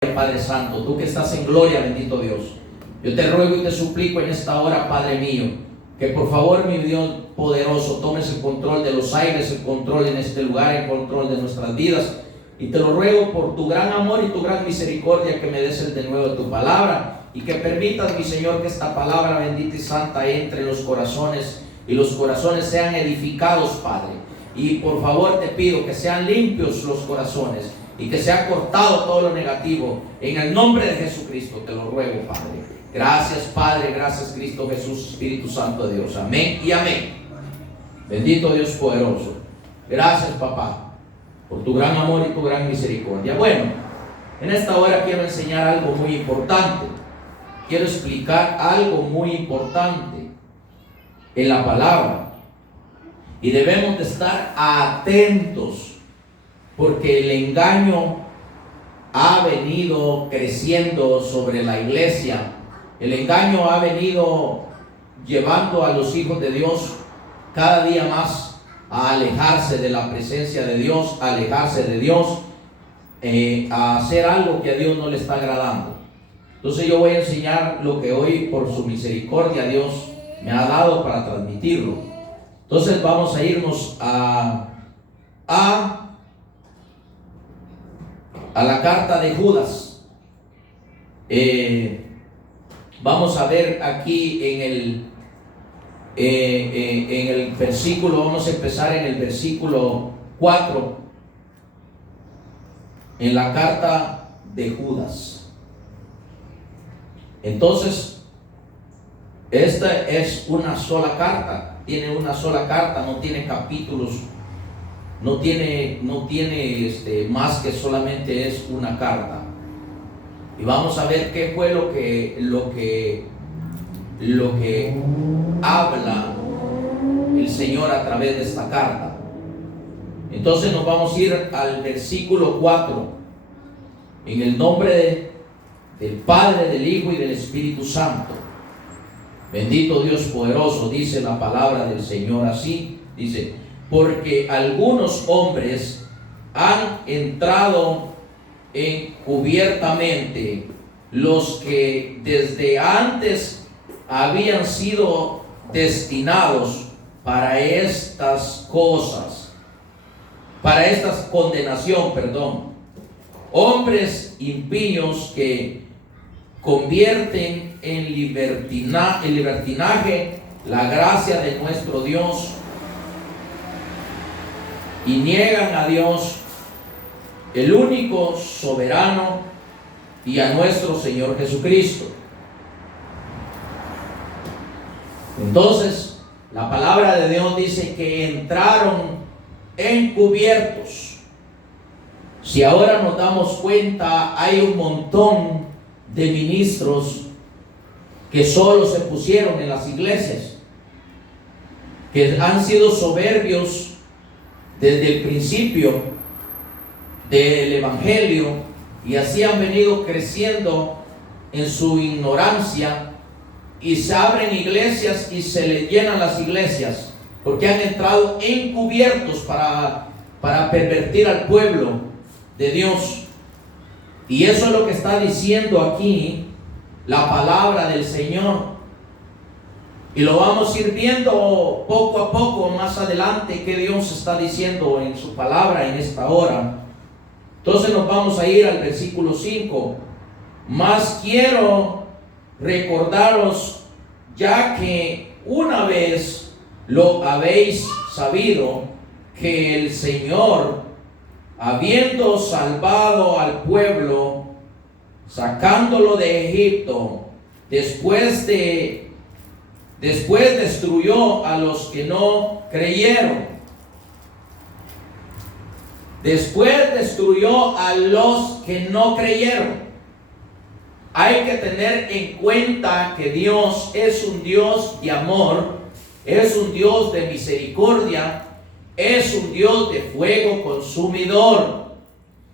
Padre Santo, tú que estás en gloria, bendito Dios. Yo te ruego y te suplico en esta hora, Padre mío, que por favor, mi Dios poderoso, tomes el control de los aires, el control en este lugar, el control de nuestras vidas. Y te lo ruego por tu gran amor y tu gran misericordia, que me des el denuedo de tu palabra y que permitas, mi Señor, que esta palabra bendita y santa entre en los corazones y los corazones sean edificados, Padre. Y por favor te pido que sean limpios los corazones y que sea cortado todo lo negativo. En el nombre de Jesucristo te lo ruego, Padre. Gracias, Padre, gracias, Cristo Jesús, Espíritu Santo de Dios. Amén y amén. Bendito Dios poderoso. Gracias, papá, por tu gran amor y tu gran misericordia. Bueno, en esta hora quiero enseñar algo muy importante. Quiero explicar algo muy importante en la palabra. Y debemos de estar atentos, porque el engaño ha venido creciendo sobre la iglesia. El engaño ha venido llevando a los hijos de Dios cada día más a alejarse de la presencia de Dios, a alejarse de Dios, a hacer algo que a Dios no le está agradando. Entonces yo voy a enseñar lo que hoy, por su misericordia, Dios me ha dado para transmitirlo. Entonces vamos a irnos a la carta de Judas. Vamos a ver aquí en el versículo, vamos a empezar en el versículo 4, en la carta de Judas. Entonces, esta es una sola carta, tiene una sola carta, no tiene capítulos, no tiene más que solamente es una carta. Y vamos a ver qué fue lo que habla el Señor a través de esta carta. Entonces nos vamos a ir al versículo 4. En el nombre del Padre, del Hijo y del Espíritu Santo. Bendito Dios poderoso, dice la palabra del Señor así. Dice: porque algunos hombres han entrado encubiertamente, los que desde antes habían sido destinados para estas cosas, para esta condenación, hombres impíos que convierten en libertinaje la gracia de nuestro Dios y niegan a Dios, el único soberano, y a nuestro Señor Jesucristo. Entonces, la palabra de Dios dice que entraron encubiertos. Si ahora nos damos cuenta, hay un montón de ministros que solo se pusieron en las iglesias, que han sido soberbios desde el principio del evangelio, y así han venido creciendo en su ignorancia, y se abren iglesias y se les llenan las iglesias, porque han entrado encubiertos para pervertir al pueblo de Dios. Y eso es lo que está diciendo aquí la palabra del Señor, y lo vamos a ir viendo poco a poco más adelante que Dios está diciendo en su palabra en esta hora. Entonces nos vamos a ir al versículo 5. Mas quiero recordaros, ya que una vez lo habéis sabido, que el Señor, habiendo salvado al pueblo, sacándolo de Egipto, después destruyó a los que no creyeron. Después destruyó a los que no creyeron. Hay que tener en cuenta que Dios es un Dios de amor, es un Dios de misericordia, es un Dios de fuego consumidor,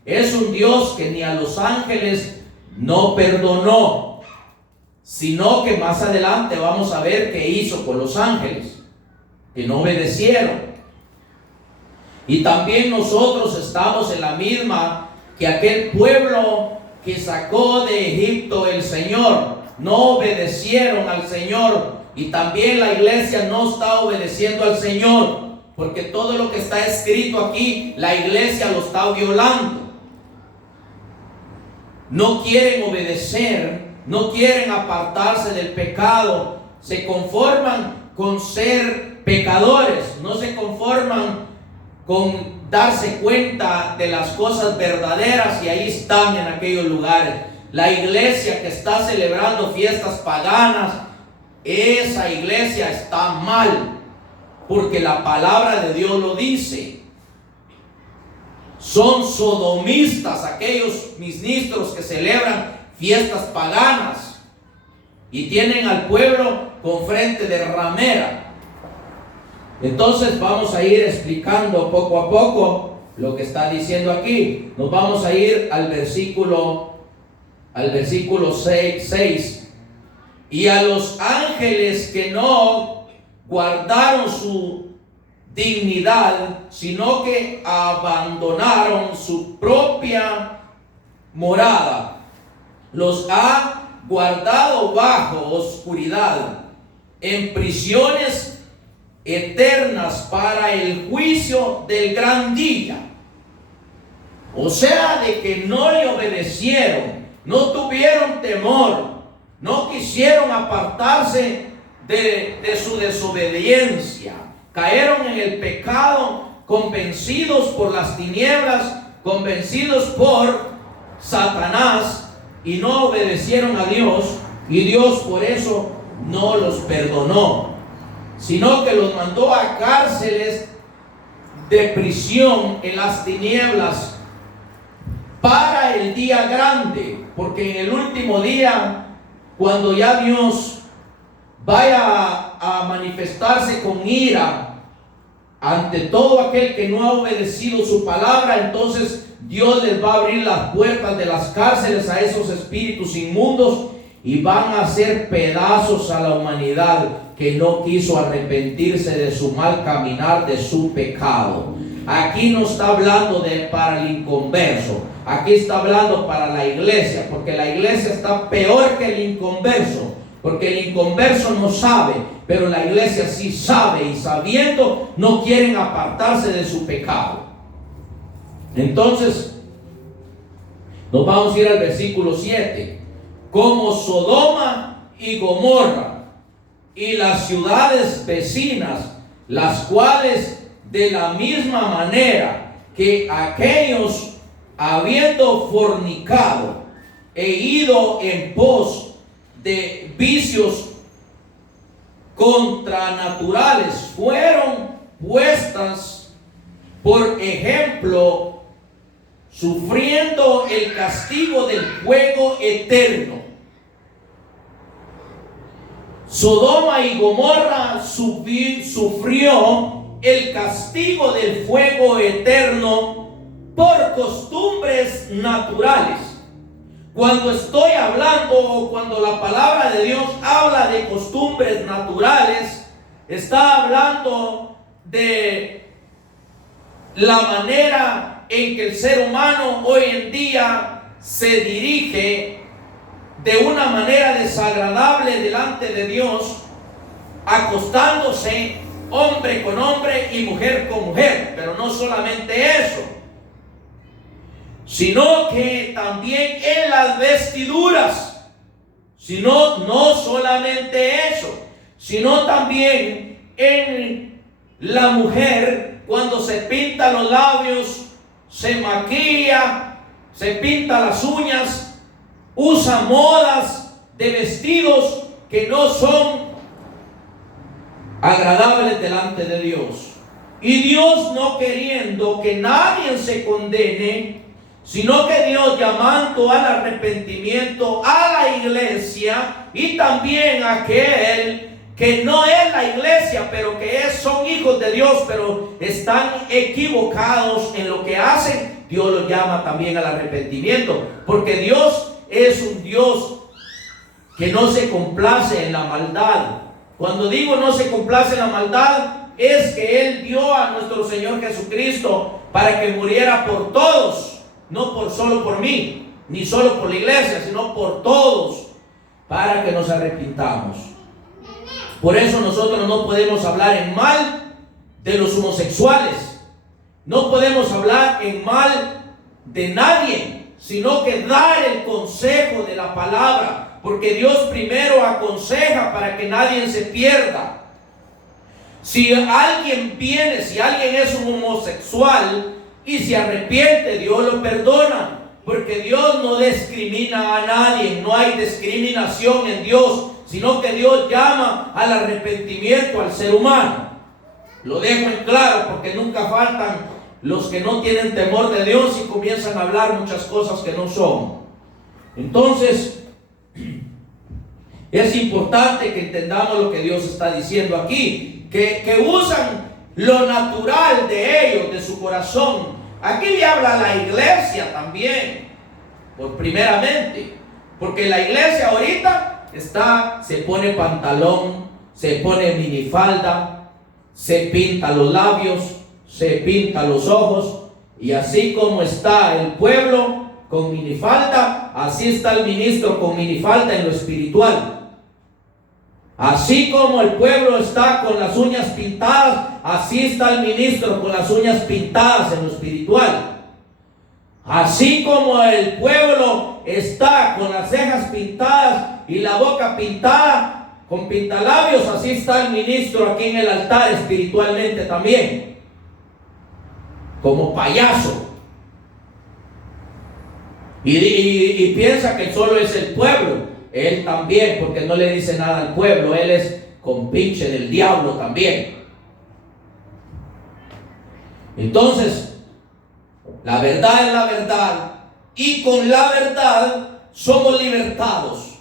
es un Dios que ni a los ángeles no perdonó, sino que más adelante vamos a ver qué hizo con los ángeles, que no obedecieron. Y también nosotros estamos en la misma que aquel pueblo que sacó de Egipto el Señor. No obedecieron al Señor, y también la iglesia no está obedeciendo al Señor, porque todo lo que está escrito aquí, la iglesia lo está violando. No quieren obedecer, no quieren apartarse del pecado, se conforman con ser pecadores, no se conforman con darse cuenta de las cosas verdaderas, y ahí están en aquellos lugares. La iglesia que está celebrando fiestas paganas, esa iglesia está mal, porque la palabra de Dios lo dice. Son sodomistas aquellos ministros que celebran fiestas paganas y tienen al pueblo con frente de ramera. Entonces vamos a ir explicando poco a poco lo que está diciendo aquí. Nos vamos a ir al versículo 6. Y a los ángeles que no guardaron su dignidad, sino que abandonaron su propia morada, los ha guardado bajo oscuridad, en prisiones eternas para el juicio del gran día. O sea, de que no le obedecieron, no tuvieron temor, no quisieron apartarse de su desobediencia. Cayeron en el pecado, convencidos por las tinieblas, convencidos por Satanás, y no obedecieron a Dios, y Dios por eso no los perdonó, sino que los mandó a cárceles de prisión en las tinieblas para el día grande, porque en el último día, cuando ya Dios vaya a manifestarse con ira ante todo aquel que no ha obedecido su palabra, entonces Dios les va a abrir las puertas de las cárceles a esos espíritus inmundos, y van a hacer pedazos a la humanidad que no quiso arrepentirse de su mal caminar, de su pecado. Aquí no está hablando para el inconverso, aquí está hablando para la iglesia, porque la iglesia está peor que el inconverso, porque el inconverso no sabe, pero la iglesia sí sabe, y sabiendo no quieren apartarse de su pecado. Entonces nos vamos a ir al versículo 7. Como Sodoma y Gomorra y las ciudades vecinas, las cuales de la misma manera que aquellos, habiendo fornicado e ido en pos de vicios contranaturales, fueron puestas por ejemplo, sufriendo el castigo del fuego eterno. Sodoma y Gomorra sufrió el castigo del fuego eterno por costumbres naturales. Cuando estoy hablando, o cuando la palabra de Dios habla de costumbres naturales, está hablando de la manera en que el ser humano hoy en día se dirige de una manera desagradable delante de Dios, acostándose hombre con hombre y mujer con mujer. Pero no solamente eso, sino que también en las vestiduras, no solamente eso, sino también en la mujer, cuando se pinta los labios, se maquilla, se pinta las uñas, usa modas de vestidos que no son agradables delante de Dios. Y Dios, no queriendo que nadie se condene, sino que Dios, llamando al arrepentimiento a la iglesia, y también a aquel que no es la iglesia, pero que son hijos de Dios, pero están equivocados en lo que hacen, Dios los llama también al arrepentimiento, porque Dios es un Dios que no se complace en la maldad. Cuando digo no se complace en la maldad, es que Él dio a nuestro Señor Jesucristo para que muriera por todos, no solo por mí. ni solo por la iglesia, sino por todos, para que nos arrepintamos. Por eso nosotros no podemos hablar en mal de los homosexuales, no podemos hablar en mal de nadie, sino que dar el consejo de la palabra, porque Dios primero aconseja para que nadie se pierda. Si alguien es un homosexual y se arrepiente, Dios lo perdona, porque Dios no discrimina a nadie, no hay discriminación en Dios, sino que Dios llama al arrepentimiento al ser humano. Lo dejo en claro porque nunca faltan los que no tienen temor de Dios y comienzan a hablar muchas cosas que no son. Entonces, es importante que entendamos lo que Dios está diciendo aquí, que usan lo natural de ellos, de su corazón. Aquí le habla a la iglesia también, por primeramente, porque la iglesia ahorita se pone pantalón, se pone minifalda, se pinta los labios, se pinta los ojos, y así como está el pueblo con minifalda, así está el ministro con minifalda en lo espiritual. Así como el pueblo está con las uñas pintadas, así está el ministro con las uñas pintadas en lo espiritual. Así como el pueblo está con las cejas pintadas y la boca pintada con pintalabios, así está el ministro aquí en el altar espiritualmente también, como payaso. Y piensa que solo es el pueblo. Él también, porque no le dice nada al pueblo, él es compinche del diablo también. Entonces, la verdad es la verdad, y con la verdad somos libertados.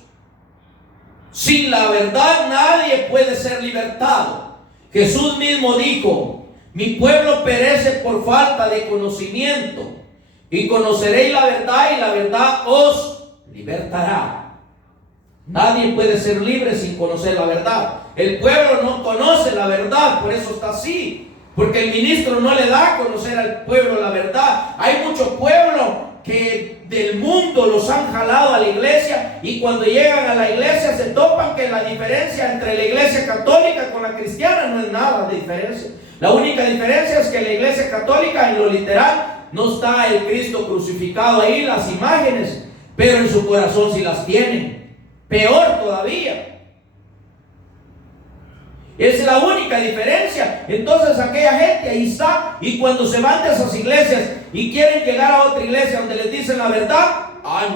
Sin la verdad nadie puede ser libertado. Jesús mismo dijo: mi pueblo perece por falta de conocimiento, y conoceréis la verdad, y la verdad os libertará. Nadie puede ser libre sin conocer la verdad. El pueblo no conoce la verdad, por eso está así, porque el ministro no le da a conocer al pueblo la verdad. Hay muchos pueblos que del mundo los han jalado a la iglesia, y cuando llegan a la iglesia se topan que la diferencia entre la iglesia católica con la cristiana no es nada de diferencia. La única diferencia es que la iglesia católica, en lo literal, no está el Cristo crucificado ahí, las imágenes, pero en su corazón sí las tienen. Peor todavía. Es la única diferencia. Entonces aquella gente ahí está, y cuando se van de esas iglesias y quieren llegar a otra iglesia donde les dicen la verdad,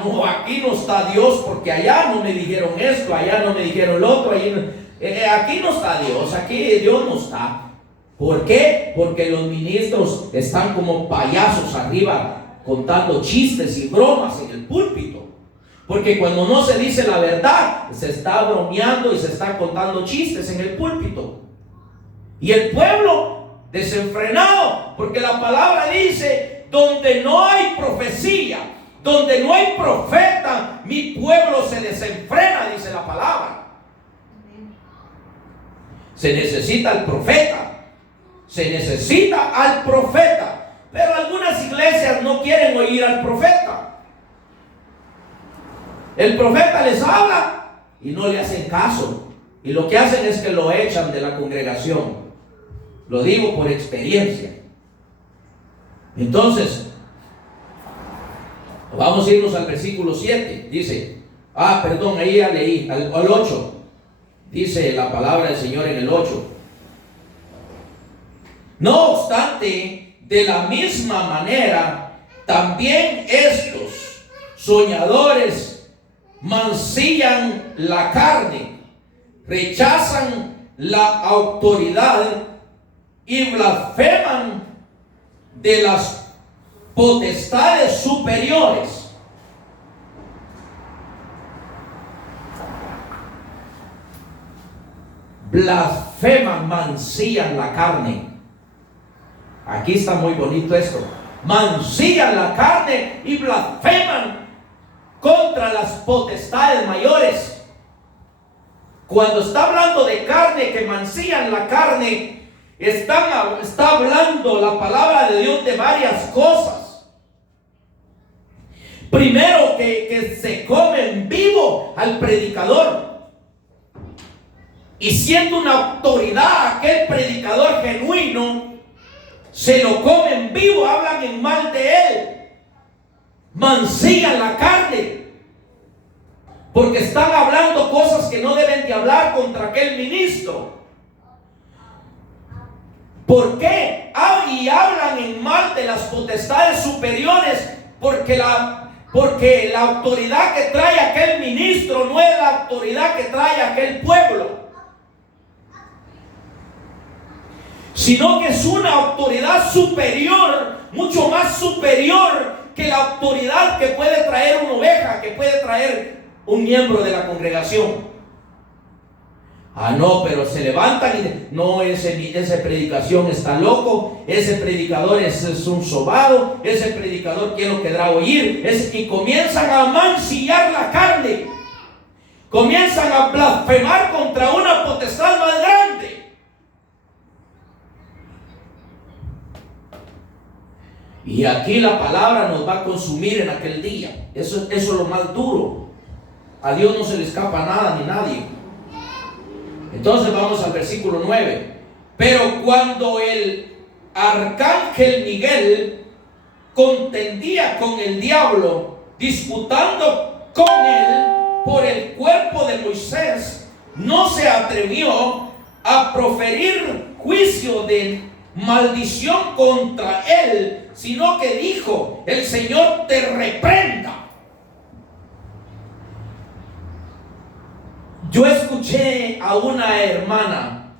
no, aquí no está Dios, porque allá no me dijeron esto, allá no me dijeron lo otro, aquí no está Dios, aquí Dios no está. ¿Por qué? Porque los ministros están como payasos arriba contando chistes y bromas en el púlpito. Porque cuando no se dice la verdad, se está bromeando y se está contando chistes en el púlpito. Y el pueblo desenfrenado, porque la palabra dice: donde no hay profecía, donde no hay profeta, mi pueblo se desenfrena, dice la palabra. Se necesita al profeta, se necesita al profeta, pero algunas iglesias no quieren oír al profeta. El profeta les habla y no le hacen caso, y lo que hacen es que lo echan de la congregación. Lo digo por experiencia. Entonces, vamos a irnos al versículo 7. Dice, ahí ya leí, al 8. Dice la palabra del Señor en el 8. No obstante, de la misma manera, también estos soñadores mancillan la carne, rechazan la autoridad y blasfeman de las potestades superiores. Blasfeman, mancillan la carne. Aquí está muy bonito esto. Mancillan la carne y blasfeman contra las potestades mayores. Cuando está hablando de carne, que mancillan la carne, está hablando la palabra de Dios de varias cosas. Primero que se come en vivo al predicador. Y siendo una autoridad, aquel predicador genuino, se lo comen vivo, hablan en mal de él, mancillan la carne, porque están hablando cosas que no deben de hablar contra aquel ministro. ¿Por qué? Y hablan en mal de las potestades superiores, porque la autoridad que trae aquel ministro no es la autoridad que trae aquel pueblo, sino que es una autoridad superior, mucho más superior que la autoridad que puede traer una oveja, que puede traer un miembro de la congregación. No, pero se levantan y no, esa predicación está loco, ese predicador es un sobado, ese predicador, ¿quién lo querrá oír? Y comienzan a mancillar la carne, comienzan a blasfemar contra una potestad más grande. Y aquí la palabra nos va a consumir en aquel día. Eso es lo más duro. A Dios no se le escapa nada ni nadie. Entonces vamos al versículo 9. Pero cuando el arcángel Miguel contendía con el diablo, disputando con él por el cuerpo de Moisés, no se atrevió a proferir juicio de maldición contra él, sino que dijo: el Señor te reprenda. Yo escuché a una hermana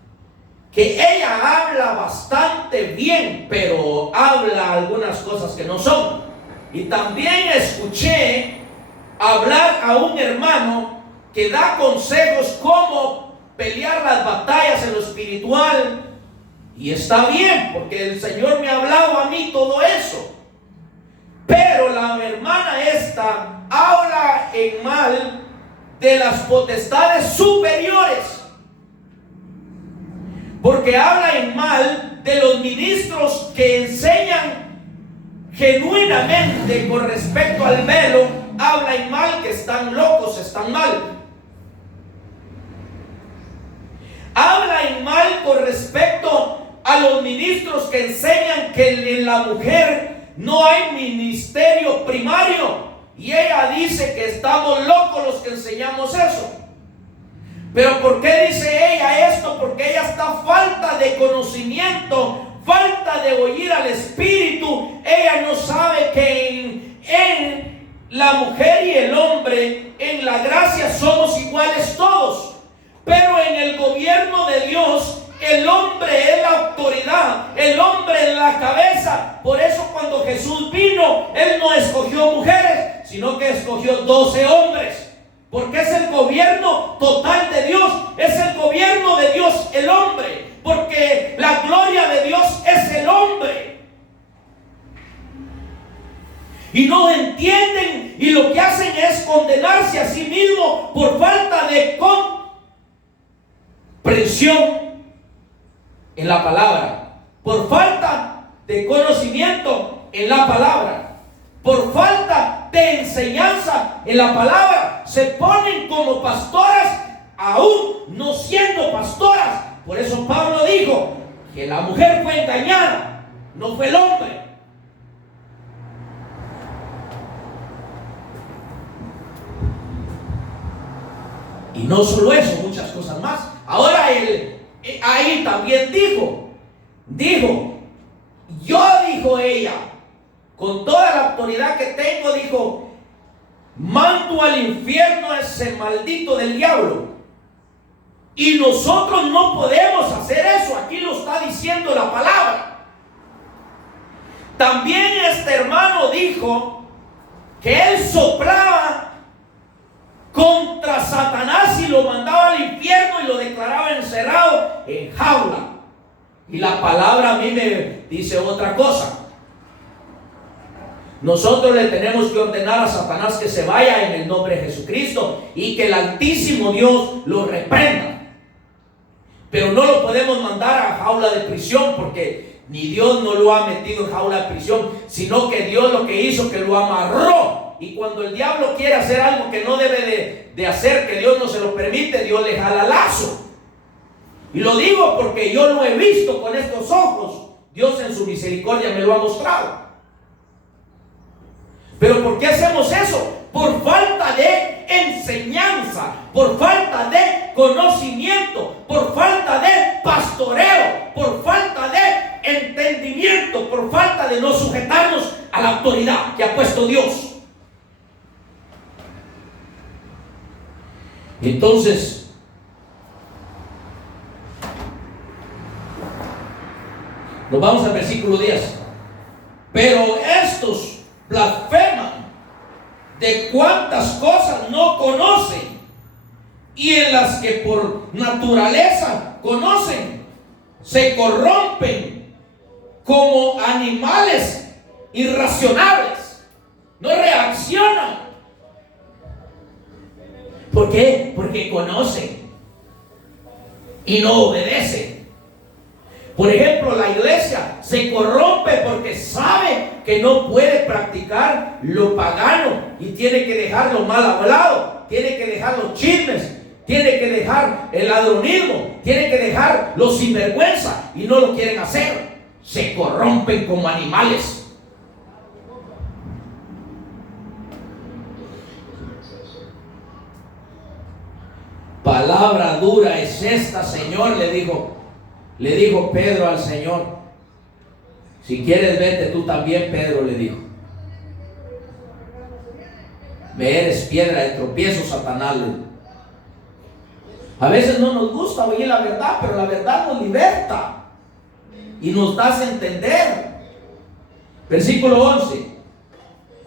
que ella habla bastante bien, pero habla algunas cosas que no son. Y también escuché hablar a un hermano que da consejos cómo pelear las batallas en lo espiritual. Y está bien, porque el Señor me ha hablado a mí todo eso. Pero la hermana esta habla en mal de las potestades superiores, porque habla en mal de los ministros que enseñan genuinamente con respecto al velo. Habla en mal que están locos, están mal. Habla en mal con respecto a los ministros que enseñan que en la mujer no hay ministerio primario. Y ella dice que estamos locos los que enseñamos eso. Pero ¿por qué dice ella esto? Porque ella está falta de conocimiento, falta de oír al Espíritu. Ella no sabe que en la mujer y el hombre, en la gracia somos iguales todos. Pero en el gobierno de Dios, el hombre es la autoridad, el hombre es la cabeza. Por eso cuando Jesús vino, Él no escogió mujeres, sino que escogió 12 hombres. Porque es el gobierno total de Dios, es el gobierno de Dios el hombre. Porque la gloria de Dios es el hombre. Y no entienden, y lo que hacen es condenarse a sí mismo por falta de comprensión en la palabra, por falta de conocimiento en la palabra, por falta de enseñanza en la palabra. Se ponen como pastoras aún no siendo pastoras. Por eso Pablo dijo que la mujer fue engañada, no fue el hombre. Y no solo eso, muchas cosas más. Ahora ahí también dijo, dijo ella, con toda la autoridad que tengo, dijo: mando al infierno a ese maldito del diablo. Y nosotros no podemos hacer eso. Aquí lo está diciendo la palabra. También este hermano dijo que él soplaba contra Satanás y lo mandaba al infierno y lo declaraba encerrado en jaula. Y la palabra a mí me dice otra cosa. Nosotros le tenemos que ordenar a Satanás que se vaya en el nombre de Jesucristo y que el Altísimo Dios lo reprenda. Pero no lo podemos mandar a jaula de prisión, porque ni Dios no lo ha metido en jaula de prisión, sino que Dios lo que hizo que lo amarró y cuando el diablo quiere hacer algo que no debe de hacer, que Dios no se lo permite, Dios le jala lazo. Y lo digo porque yo lo he visto con estos ojos. Dios en su misericordia me lo ha mostrado. Pero ¿por qué hacemos eso? Por falta de enseñanza, por falta de conocimiento, por falta de pastoreo, por falta de entendimiento, por falta de no sujetarnos a la autoridad que ha puesto Dios. Entonces, nos vamos al versículo 10. Pero estos blasfeman de cuantas cosas no conocen, y en las que por naturaleza conocen, se corrompen como animales irracionales. No reaccionan. ¿Por qué? Porque conocen y no obedecen. Por ejemplo, la iglesia se corrompe porque sabe que no puede practicar lo pagano y tiene que dejar lo mal hablado, tiene que dejar los chismes, tiene que dejar el ladronismo, tiene que dejar los sinvergüenza, y no lo quieren hacer. Se corrompen como animales. Palabra dura es esta, Señor, le dijo Pedro al Señor. Si quieres, vete tú también, Pedro le dijo. Me eres piedra de tropiezo, Satanás. A veces no nos gusta oír la verdad, pero la verdad nos liberta y nos da a entender. Versículo 11.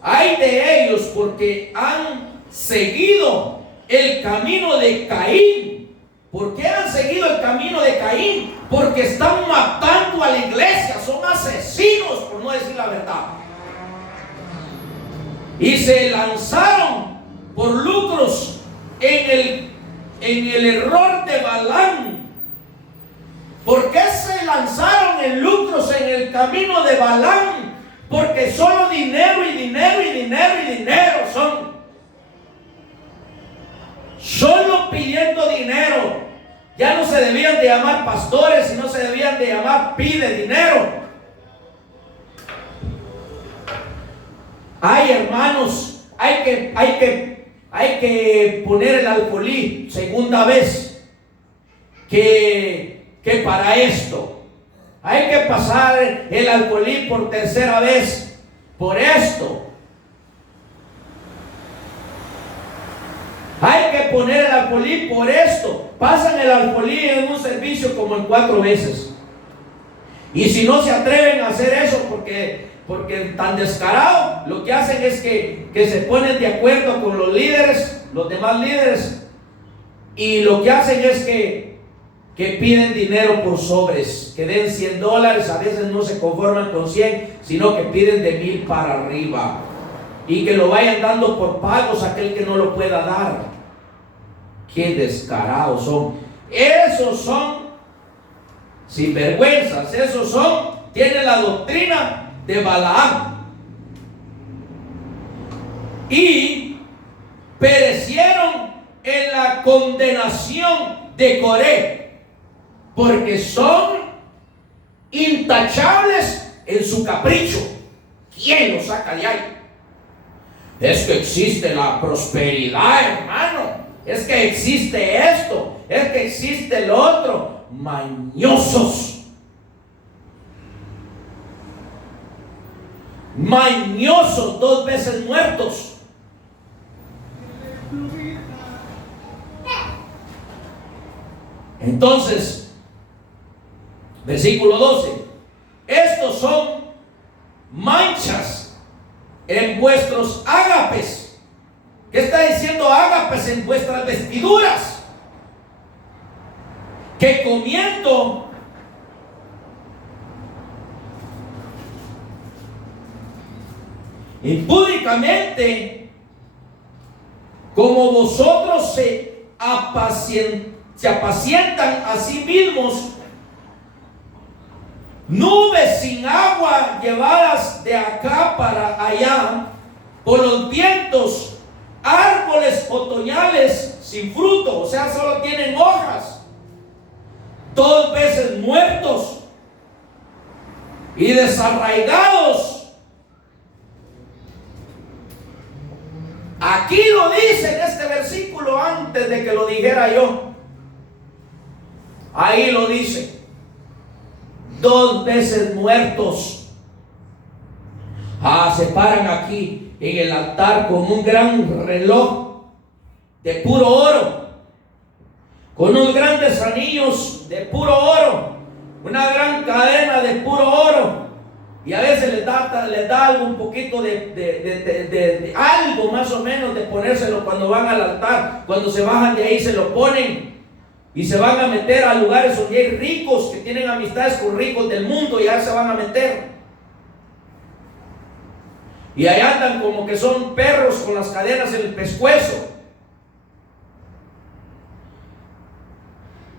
Ay de ellos, porque han seguido el camino de Caín. ¿Por qué han seguido el camino de Caín? Porque están matando a la iglesia, son asesinos, por no decir la verdad. Y se lanzaron por lucros en el error de Balaam. ¿Por qué se lanzaron en lucros en el camino de Balaam? Porque solo dinero y dinero y dinero y dinero son. Solo pidiendo dinero. Ya no se debían de llamar pastores, sino se debían de llamar pide dinero. Ay, hermanos, hay que poner el alfolí segunda vez que para esto. Hay que pasar el alfolí por tercera vez por esto. Hay que poner el alfolí por esto. Pasan el alfolí en un servicio como en 4 veces. Y si no se atreven a hacer eso porque tan descarado, lo que hacen es que se ponen de acuerdo con los líderes, los demás líderes, y lo que hacen es que piden dinero por sobres, que den $100, a veces no se conforman con 100, sino que piden de 1000 para arriba, y que lo vayan dando por pagos a aquel que no lo pueda dar. Qué descarados son. Esos son sinvergüenzas, esos tienen la doctrina de Balaam. Y perecieron en la condenación de Coré, porque son intachables en su capricho. ¿Quién los saca de ahí? Es que existe la prosperidad, hermano. Es que existe esto, es que existe lo otro. Mañosos. Mañosos, 2 veces muertos. Entonces, versículo 12. Estos son manchas en vuestros ágapes. ¿Qué está diciendo ágapes? En vuestras vestiduras, que comiendo impúdicamente, como vosotros se apacientan a sí mismos, nubes sin agua llevadas de acá para allá, por los vientos, árboles otoñales sin fruto, o sea, solo tienen hojas, 2 veces muertos y desarraigados. Aquí lo dice en este versículo antes de que lo dijera yo. Ahí lo dice. 2 veces muertos. Se paran aquí en el altar con un gran reloj de puro oro, con unos grandes anillos de puro oro, una gran cadena de puro oro, y a veces les da algo, un poquito de algo más o menos de ponérselo cuando van al altar. Cuando se bajan de ahí se lo ponen y se van a meter a lugares donde hay ricos que tienen amistades con ricos del mundo, y allá se van a meter. Y ahí andan como que son perros con las cadenas en el pescuezo.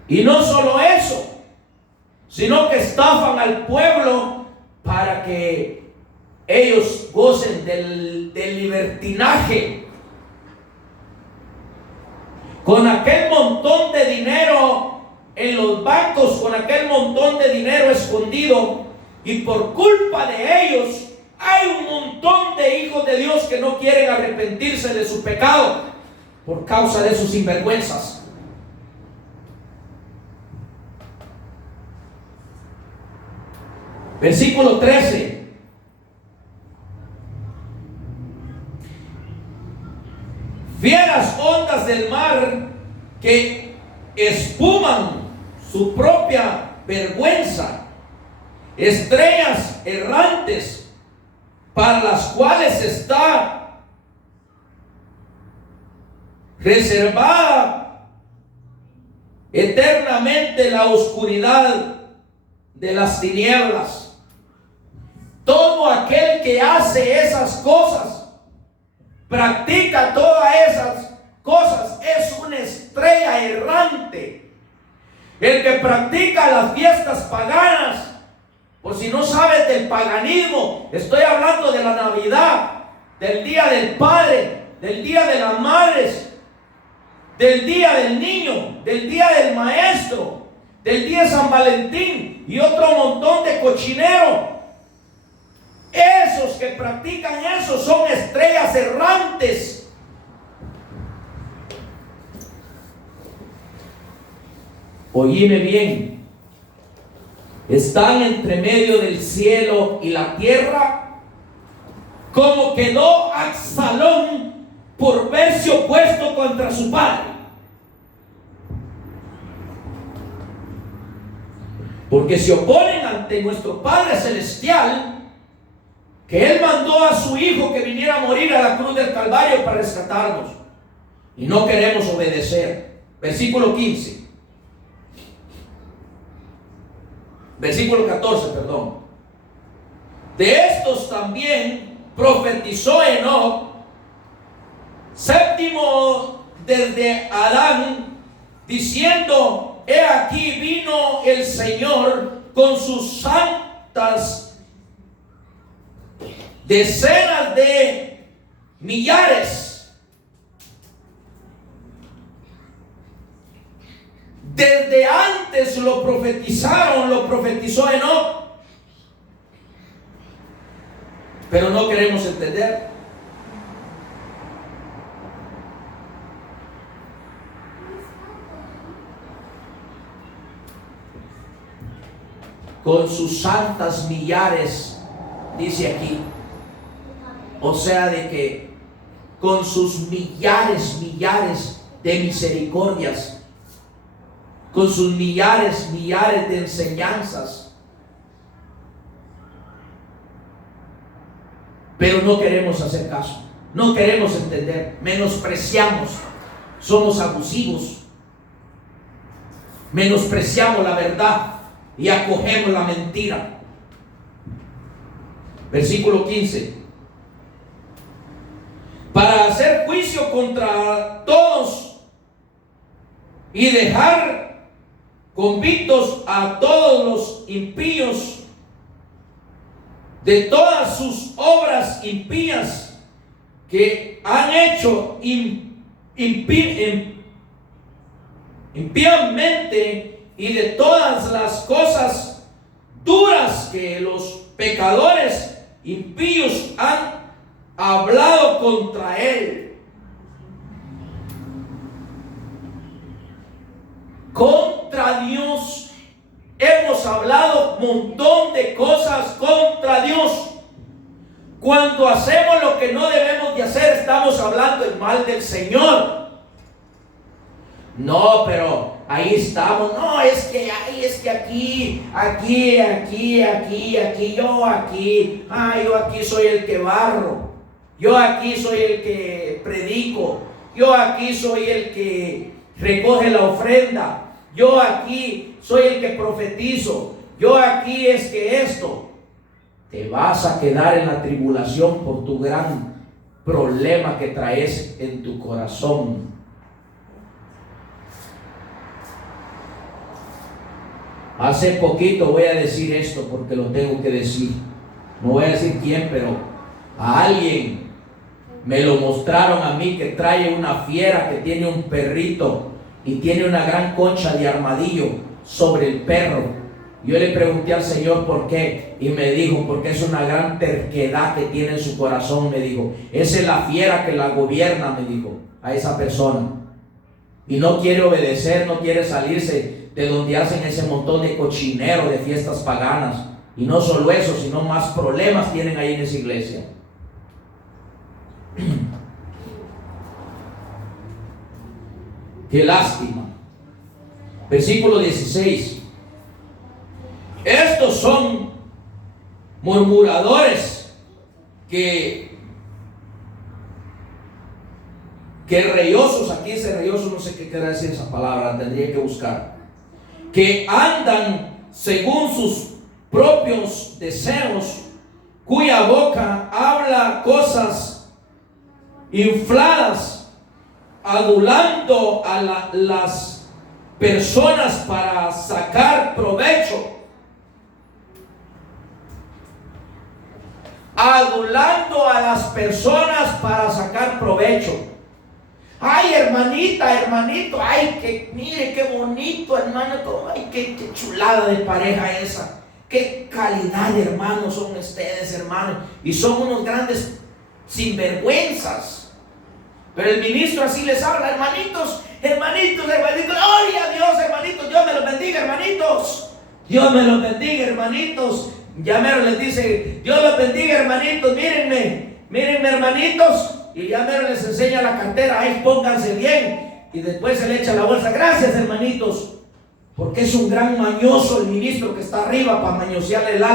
Y no solo eso, sino que estafan al pueblo para que ellos gocen del libertinaje. Con aquel montón de dinero en los bancos, con aquel montón de dinero escondido, y por culpa de ellos hay un montón de hijos de Dios que no quieren arrepentirse de su pecado por causa de sus sinvergüenzas. Versículo 13. Fieras ondas del mar que espuman su propia vergüenza, estrellas errantes para las cuales está reservada eternamente la oscuridad de las tinieblas. Todo aquel que hace esas cosas, practica todas esas cosas, es una estrella errante. El que practica las fiestas paganas, por si no sabes del paganismo, estoy hablando de la Navidad, del Día del Padre, del Día de las Madres, del Día del Niño, del Día del Maestro, del Día de San Valentín y otro montón de cochinero. Esos que practican eso son estrellas errantes. Oíme bien. Están entre medio del cielo y la tierra, como quedó Absalón por verse opuesto contra su padre. Porque se oponen ante nuestro Padre Celestial, que Él mandó a su Hijo que viniera a morir a la cruz del Calvario para rescatarnos, y no queremos obedecer. Versículo 15. Versículo 14, perdón. De estos también profetizó Enoc, séptimo desde Adán, diciendo: he aquí vino el Señor con sus santas decenas de millares. Desde antes lo profetizaron, lo profetizó Enoc, pero no queremos entender. Con sus santas millares, dice aquí. O sea, de que con sus millares de misericordias, con sus millares de enseñanzas. Pero no queremos hacer caso, no queremos entender, menospreciamos, somos abusivos, menospreciamos la verdad y acogemos la mentira. Versículo 15. Para hacer juicio contra todos y dejar convictos a todos los impíos de todas sus obras impías que han hecho impíamente y de todas las cosas duras que los pecadores impíos han hablado contra él. Contra Dios hemos hablado un montón de cosas contra Dios. Cuando hacemos lo que no debemos de hacer, estamos hablando el mal del Señor. No, pero ahí estamos. No, es que aquí, yo aquí soy el que barro. Yo aquí soy el que predico. Yo aquí soy el que recoge la ofrenda. Yo aquí soy el que profetizo. Yo aquí es que esto. Te vas a quedar en la tribulación por tu gran problema que traes en tu corazón. Hace poquito, voy a decir esto porque lo tengo que decir. No voy a decir quién, pero a alguien me lo mostraron a mí, que trae una fiera que tiene un perrito y tiene una gran concha de armadillo sobre el perro. Yo le pregunté al Señor por qué, y me dijo, porque es una gran terquedad que tiene en su corazón. Me dijo, esa es la fiera que la gobierna, me dijo, a esa persona, y no quiere obedecer, no quiere salirse de donde hacen ese montón de cochinero de fiestas paganas. Y no solo eso, sino más problemas tienen ahí en esa iglesia. Qué lástima. Versículo 16. Estos son murmuradores que reyosos, aquí dice reyoso, no sé qué quiere decir esa palabra, tendría que buscar, que andan según sus propios deseos, cuya boca habla cosas infladas, adulando a las personas para sacar provecho. Adulando a las personas para sacar provecho. Ay, hermanita, hermanito, ay, que mire qué bonito, hermano, ay, qué chulada de pareja esa. Qué calidad de hermanos son ustedes, hermanos. Y son unos grandes sinvergüenzas. Pero el ministro así les habla, hermanitos, gloria a Dios, hermanitos, Dios me los bendiga, hermanitos. Dios me los bendiga, hermanitos. Ya mero les dice, Dios los bendiga, hermanitos, mírenme, hermanitos. Y ya mero les enseña la cartera, ahí pónganse bien. Y después se le echa la bolsa, gracias, hermanitos. Porque es un gran mañoso el ministro que está arriba para mañosearle el alma.